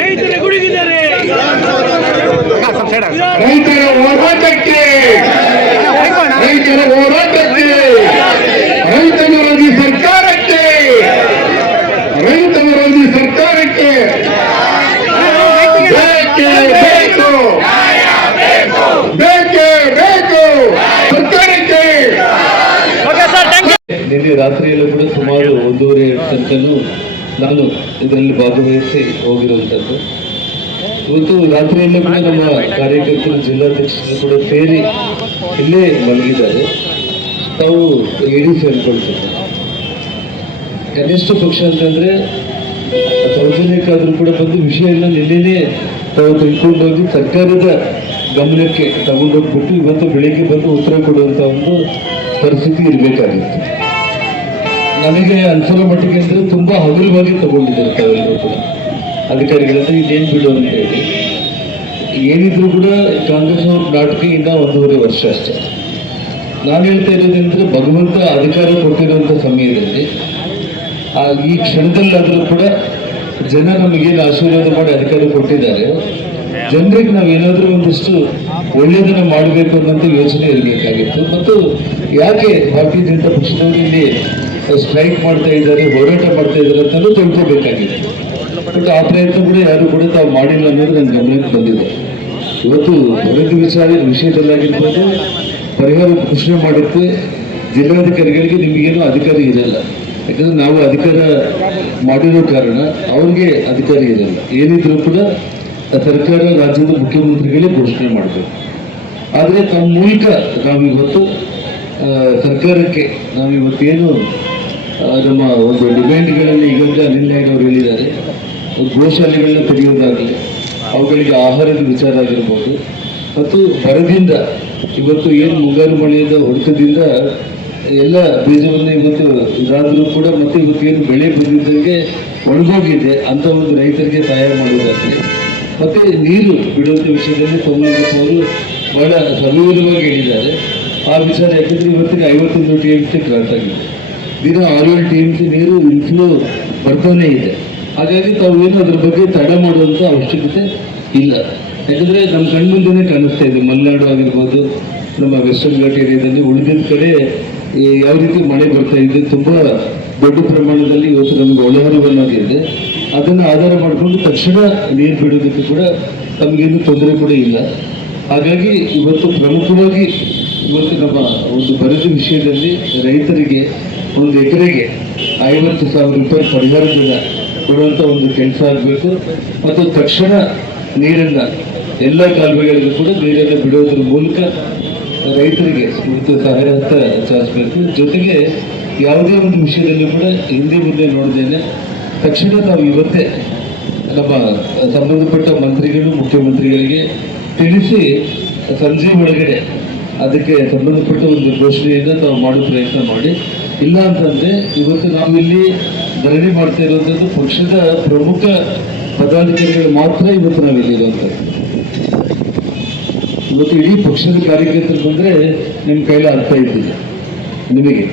ರೈತರ ಗುಡುಗಿದ್ದಾರೆ, ರೈತರ ಹೋರಾಟಕ್ಕೆ, ರೈತರ ಹೋರಾಟಕ್ಕೆ, ರೈತ ವಿರೋಧಿ ಸರ್ಕಾರಕ್ಕೆ, ರೈತ ವಿರೋಧಿ ಸರ್ಕಾರಕ್ಕೆ ಬೇಕೇ ಬೇಕು, ಬೇಕೇ ಬೇಕು ಸರ್ಕಾರಕ್ಕೆ. ನಿನ್ನೆ ರಾತ್ರಿಯಲ್ಲೂ ಕೂಡ ಸುಮಾರು 1:30 ತನಕನೂ ನಾನು ಇದರಲ್ಲಿ ಭಾಗವಹಿಸಿ ಹೋಗಿರುವಂಥದ್ದು. ಇವತ್ತು ರಾತ್ರಿಯಲ್ಲೂ ಕೂಡ ನಮ್ಮ ಕಾರ್ಯಕರ್ತರು ಜಿಲ್ಲಾಧ್ಯಕ್ಷರು ಕೂಡ ಸೇರಿ ಇಲ್ಲೇ ಮಲಗಿದ್ದಾರೆ. ತಾವು ಇಡೀ ಸೇರ್ಕೊಳ್ತಾರೆ. ಕನಿಷ್ಠ ಪಕ್ಷ ಅಂತಂದ್ರೆ ದೌರ್ಜನ್ಯಕ್ಕಾದ್ರೂ ಕೂಡ ಬಂದು ವಿಷಯನ ನಿನ್ನೆನೇ ತಾವು ತಿಳ್ಕೊಂಡೋಗಿ ಸರ್ಕಾರದ ಗಮನಕ್ಕೆ ತಗೊಂಡೋಗ್ಬಿಟ್ಟು ಇವತ್ತು ಬೆಳಿಗ್ಗೆ ಬಂದು ಉತ್ತರ ಕೊಡುವಂತ ಒಂದು ಪರಿಸ್ಥಿತಿ ಇರಬೇಕಾಗಿತ್ತು. ನನಗೆ ಅನ್ಸೋ ಮಟ್ಟಿಗೆ ಅಂದ್ರೆ ತುಂಬಾ ಹಗುರವಾಗಿ ತಗೊಂಡಿದ್ದಾರೆ ತಾವೆಲ್ಲರೂ ಕೂಡ ಅಧಿಕಾರಿಗಳಂತ ಇದೇನು ಬಿಡು ಅಂತ ಹೇಳಿ. ಏನಿದ್ರು ಕೂಡ ಕಾಂಗ್ರೆಸ್ ಅವ್ರ ನಾಟಕ ಇನ್ನ 1.5 ವರ್ಷ ಅಷ್ಟೇ. ನಾನು ಹೇಳ್ತಾ ಇರೋದಂದ್ರೆ ಭಗವಂತ ಅಧಿಕಾರ ಕೊಟ್ಟಿರುವಂತ ಸಮಯದಲ್ಲಿ ಈ ಕ್ಷಣದಲ್ಲಾದ್ರೂ ಕೂಡ ಜನ ನಮಗೇನು ಆಶೀರ್ವಾದ ಮಾಡಿ ಅಧಿಕಾರ ಕೊಟ್ಟಿದ್ದಾರೆ, ಜನರಿಗೆ ನಾವೇನಾದ್ರೂ ಒಂದಿಷ್ಟು ಒಳ್ಳೆಯದನ್ನ ಮಾಡಬೇಕು ಅನ್ನೋಂಥ ಯೋಚನೆ ಇರಬೇಕಾಗಿತ್ತು. ಮತ್ತು ಯಾಕೆ ಭಾರತೀಯ ಜನತಾ ಪಕ್ಷದವರು ಇಲ್ಲಿ ಸ್ಟ್ರೈಕ್ ಮಾಡ್ತಾ ಇದ್ದಾರೆ, ಹೋರಾಟ ಮಾಡ್ತಾ ಇದ್ದಾರೆ ಅಂತಲೂ ತಿಳ್ಕೋಬೇಕಾಗಿತ್ತು. ಬಟ್ ಆ ಪ್ರಯತ್ನ ಕೂಡ ಯಾರು ಕೂಡ ತಾವು ಮಾಡಿಲ್ಲ ಅನ್ನೋದು ನನ್ನ ಗಮನಕ್ಕೆ ಬಂದಿದೆ. ಇವತ್ತು ವರದಿ ವಿಷಯದಲ್ಲಾಗಿರ್ಬೋದು, ಪರಿಹಾರ ಘೋಷಣೆ ಮಾಡಿದ್ರೆ ಜಿಲ್ಲಾಧಿಕಾರಿಗಳಿಗೆ ನಿಮಗೇನು ಅಧಿಕಾರ ಇರಲ್ಲ. ಯಾಕಂದ್ರೆ ನಾವು ಅಧಿಕಾರ ಮಾಡಿರೋ ಕಾರಣ ಅವ್ರಿಗೆ ಅಧಿಕಾರ ಇರಲ್ಲ. ಏನಿದ್ರು ಕೂಡ ಸರ್ಕಾರ ರಾಜ್ಯದ ಮುಖ್ಯಮಂತ್ರಿಗಳೇ ಘೋಷಣೆ ಮಾಡಬೇಕು. ಆದರೆ ತಮ್ಮ ಮೂಲಕ ನಾವಿವತ್ತು ಸರ್ಕಾರಕ್ಕೆ ನಾವಿವತ್ತೇನು ನಮ್ಮ ಒಂದು ಡಿಮ್ಯಾಂಡ್ಗಳಲ್ಲಿ ಈಗಾಗಲೇ ಅನಿಲ್ ನಾಯ್ಡು ಅವರು ಹೇಳಿದ್ದಾರೆ, ಗೋಶಾಲೆಗಳನ್ನ ತೆಗೆಯೋದಾಗಲಿ, ಅವುಗಳಿಗೆ ಆಹಾರದ ವಿಚಾರ ಆಗಿರ್ಬೋದು, ಮತ್ತು ಬರದಿಂದ ಇವತ್ತು ಏನು ಮುಂಗಾರು ಮಳೆಯಿಂದ ಹೊಡೆತದಿಂದ ಎಲ್ಲ ಬೀಜವನ್ನು ಇವತ್ತು ಇದಾದರೂ ಕೂಡ ಮತ್ತೆ ಇವತ್ತೇನು ಬೆಳೆ ಬಂದಿದ್ದಂಗೆ ಒಣಗೋಗಿದೆ ಅಂತ ಒಂದು ರೈತರಿಗೆ ಸಹಾಯ ಮಾಡೋದಾಗಲಿ, ಮತ್ತೆ ನೀರು ಬಿಡುವಂಥ ವಿಷಯದಲ್ಲಿ ಸೋಮಲಿಂಗಪ್ಪ ಅವರು ಬಹಳ ಸವಿವರವಾಗಿ ಹೇಳಿದ್ದಾರೆ. ಆ ವಿಚಾರ ಯಾಕಂದ್ರೆ ಇವತ್ತಿಗೆ 51 TMC ಕ್ರಾಸ್ ಆಗಿದೆ. ದಿನ 6-7 TMC ನೀರು ಇನ್ಫ್ಲೋ ಬರ್ತಾನೆ ಇದೆ. ಹಾಗಾಗಿ ತಾವು ಏನು ಅದ್ರ ಬಗ್ಗೆ ತಡ ಮಾಡುವಂಥ ಅವಶ್ಯಕತೆ ಇಲ್ಲ. ಯಾಕಂದ್ರೆ ನಮ್ಮ ಕಣ್ಮುಂದೆನೇ ಕಾಣಿಸ್ತಾ ಇದೆ. ಮಲೆನಾಡು ಆಗಿರ್ಬೋದು, ನಮ್ಮ ವೆಸ್ಟರ್ನ್ ಘಾಟ್ ಏರಿಯಾದಲ್ಲಿ ಉಳಿದಿದ್ದ ಕಡೆ ಯಾವ ರೀತಿ ಮಳೆ ಬರ್ತಾ ಇದೆ, ತುಂಬಾ ದೊಡ್ಡ ಪ್ರಮಾಣದಲ್ಲಿ ಇವತ್ತು ನಮಗೆ ಒಳಹರಿವನ್ನಾಗಿದೆ. ಅದನ್ನು ಆಧಾರ ಮಾಡಿಕೊಂಡು ತಕ್ಷಣ ನೀರು ಬಿಡೋದಕ್ಕೆ ಕೂಡ ತಮಗೇನು ತೊಂದರೆ ಕೂಡ ಇಲ್ಲ. ಹಾಗಾಗಿ ಇವತ್ತು ಪ್ರಮುಖವಾಗಿ ಇವತ್ತು ನಮ್ಮ ಒಂದು ಬರದ ವಿಷಯದಲ್ಲಿ ರೈತರಿಗೆ ಒಂದು ಎಕರೆಗೆ 50,000 ರೂಪಾಯಿ ಪರಿಹಾರದಿಂದ ಕೊಡುವಂಥ ಒಂದು ಕೆಲಸ ಆಗಬೇಕು. ಮತ್ತು ತಕ್ಷಣ ನೀರನ್ನ ಎಲ್ಲ ಕಾಲುವೆಗಳಿಗೂ ಕೂಡ ನೀರನ್ನು ಬಿಡೋದ್ರ ಮೂಲಕ ರೈತರಿಗೆ ಇವತ್ತು ಸಹಾಯ ಅಂತ ಚಾಚಬೇಕು. ಜೊತೆಗೆ ಯಾವುದೇ ಒಂದು ವಿಷಯದಲ್ಲೂ ಕೂಡ ಹಿಂದೆ ಮುಂದೆ ನೋಡ್ದೇನೆ ತಕ್ಷಣ ನಾವು ಇವತ್ತೇ ನಮ್ಮ ಸಂಬಂಧಪಟ್ಟ ಮಂತ್ರಿಗಳು, ಮುಖ್ಯಮಂತ್ರಿಗಳಿಗೆ ತಿಳಿಸಿ ಸಂಜೆ ಒಳಗಡೆ ಅದಕ್ಕೆ ಸಂಬಂಧಪಟ್ಟ ಒಂದು ಘೋಷಣೆಯಿಂದ ತಾವು ಮಾಡೋ ಪ್ರಯತ್ನ ಮಾಡಿ. ಇಲ್ಲ ಅಂತಂದ್ರೆ ಇವತ್ತು ನಾವಿಲ್ಲಿ ಧರಣಿ ಮಾಡ್ತಾ ಇರುವಂಥದ್ದು ಪಕ್ಷದ ಪ್ರಮುಖ ಪದಾಧಿಕಾರಿಗಳು ಮಾತ್ರ ಇವತ್ತು ನಾವಿಲ್ಲಿರುವಂಥದ್ದು. ಇವತ್ತು ಇಡೀ ಪಕ್ಷದ ಕಾರ್ಯಕರ್ತರು ಬಂದ್ರೆ ನಿಮ್ಮ ಕೈಲಿ ಅರ್ಥ ಇದ್ದಿಲ್ಲ. ನಿಮಗೆ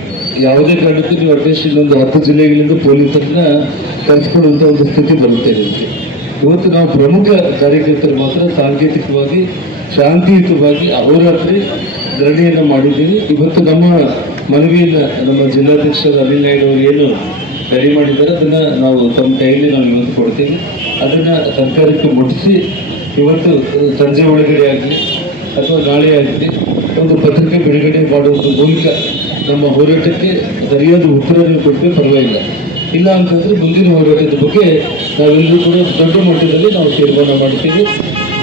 ಯಾವುದೇ ಕಾರಣಕ್ಕೂ ನೀವು ಅಟ್ಲೀಸ್ಟ್ ಇನ್ನೊಂದು 10 ಜಿಲ್ಲೆಗಳಿಂದ ಪೊಲೀಸರನ್ನ ಕರೆಸ್ಕೊಡುವಂಥ ಒಂದು ಸ್ಥಿತಿ ಬರುತ್ತೆ ಇರುತ್ತೆ. ಇವತ್ತು ನಾವು ಪ್ರಮುಖ ಕಾರ್ಯಕರ್ತರು ಮಾತ್ರ ಸಾಂಕೇತಿಕವಾಗಿ ಶಾಂತಿಯುತವಾಗಿ ಅಹೋರಾತ್ರಿ ಧರಣಿಯನ್ನು ಮಾಡಿದ್ದೀವಿ. ಇವತ್ತು ನಮ್ಮ ಮನವಿಯನ್ನು ನಮ್ಮ ಜಿಲ್ಲಾಧ್ಯಕ್ಷರು ಅನಿಲ್ ನಾಯ್ಡು ಅವರು ಏನು ರೆಡಿ ಮಾಡಿದ್ದಾರೆ ಅದನ್ನು ನಾವು ತಮ್ಮ ಕೈಯಲ್ಲಿ ನಾವು ಇವತ್ತು ಕೊಡ್ತೀವಿ. ಅದನ್ನು ಸರ್ಕಾರಕ್ಕೆ ಮುಟ್ಟಿಸಿ ಇವತ್ತು ಸಂಜೆ ಒಳಗಡೆ ಆಗಲಿ ಅಥವಾ ನಾಳೆ ಆಗಲಿ ಒಂದು ಪತ್ರಿಕೆ ಬಿಡುಗಡೆ ಮಾಡುವುದರ ಮೂಲಕ ನಮ್ಮ ಹೋರಾಟಕ್ಕೆ ಸರಿಯಾದ ಉತ್ತರವನ್ನು ಕೊಟ್ಟರೆ ಪರವಾಗಿಲ್ಲ. ಇಲ್ಲ ಅಂತಂದರೆ ಮುಂದಿನ ಹೋರಾಟದ ಬಗ್ಗೆ ನಾವೆಲ್ಲರೂ ಕೂಡ ದೊಡ್ಡ ಮಟ್ಟದಲ್ಲಿ ನಾವು ತೀರ್ಮಾನ ಮಾಡ್ತೀವಿ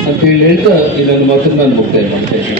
ಅಂತ ಹೇಳಿ ಹೇಳ್ತಾ ಇದನ್ನು ಮಾತ್ರ ನಾನು ಮುಕ್ತಾಯ ಮಾಡ್ತೇನೆ.